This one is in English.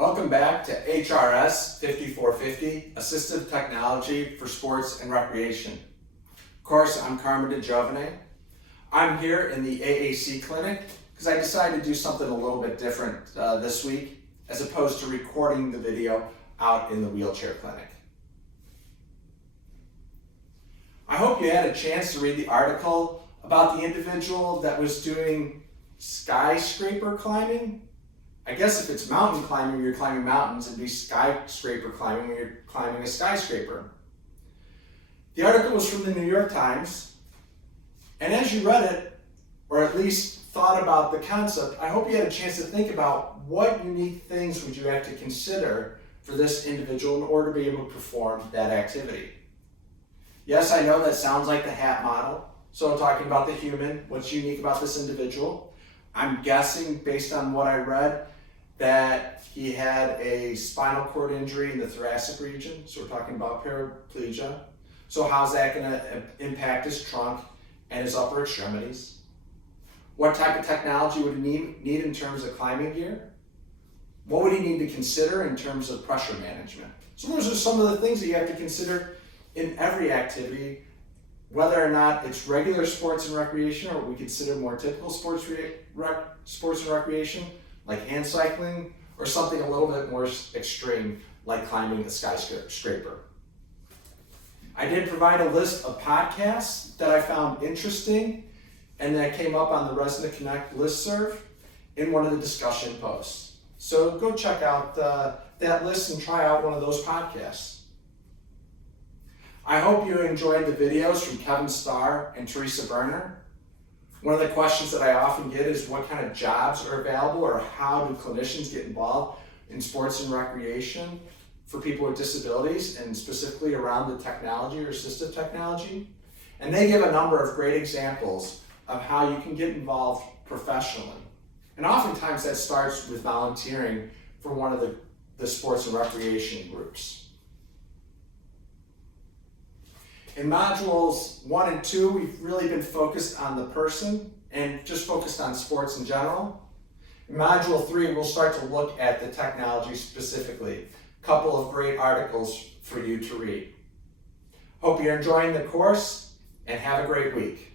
Welcome back to HRS 5450, Assistive Technology for Sports and Recreation. Of course, I'm Carmen DeGiovane. I'm here in the AAC clinic because I decided to do something a little bit different this week as opposed to recording the video out in the wheelchair clinic. I hope you had a chance to read the article about the individual that was doing skyscraper climbing. I guess if it's mountain climbing, you're climbing mountains, and be skyscraper climbing when you're climbing a skyscraper. The article was from the New York Times, and as you read it, or at least thought about the concept, I hope you had a chance to think about what unique things would you have to consider for this individual in order to be able to perform that activity. Yes, I know that sounds like the hat model, so I'm talking about the human, what's unique about this individual. I'm guessing, based on what I read, that he had a spinal cord injury in the thoracic region, so we're talking about paraplegia. So how's that going to impact his trunk and his upper extremities? What type of technology would he need in terms of climbing gear? What would he need to consider in terms of pressure management? So those are some of the things that you have to consider in every activity, whether or not it's regular sports and recreation or what we consider more typical sports and recreation, like hand cycling, or something a little bit more extreme, like climbing a skyscraper. I did provide a list of podcasts that I found interesting and that came up on the Resident Connect listserv in one of the discussion posts. So go check out that list and try out one of those podcasts. I hope you enjoyed the videos from Kevin Starr and Teresa Berner. One of the questions that I often get is what kind of jobs are available, or how do clinicians get involved in sports and recreation for people with disabilities, and specifically around the technology or assistive technology. And they give a number of great examples of how you can get involved professionally. And oftentimes that starts with volunteering for one of the sports and recreation groups. In modules 1 and 2, we've really been focused on the person and just focused on sports in general. In module 3, we'll start to look at the technology specifically. A couple of great articles for you to read. Hope you're enjoying the course and have a great week.